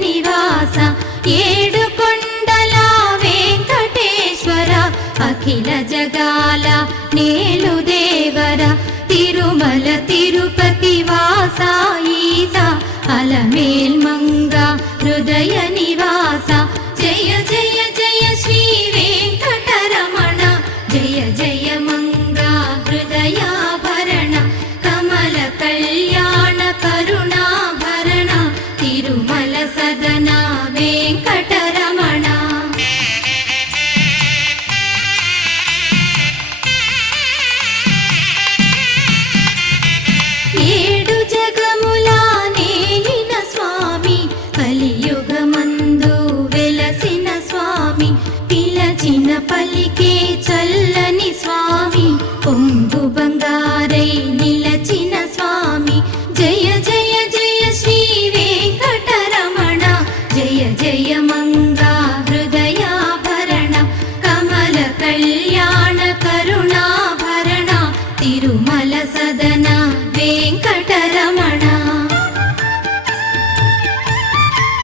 నివాస ఏడుకొండల వెంకటేశ్వర అఖిల జగాల నేలు దేవర తిరుమల తిరుపతి వాస ఈస అలమేల్ మంగ హృదయ నివాస జయ జయ జయ శ్రీ వెంకటరమణ జయ జయ మంగ హృదయాభరణ కమల కళ్యాణ కరుణాభరణ తిరుమల సదన వెంకటరమణ. ఏడు జగముల నేలిన స్వామి కలియుగమందు వెలసిన స్వామి పిలచిన పలికే చల్లని స్వామి పొంగు బంగారై నిలచిన స్వామి జయ జయ జయ శ్రీ వెంకటరమణ జయ జయ మంగా హృదయాభరణ కమల కళ్యాణ కరుణాభరణ తిరుమల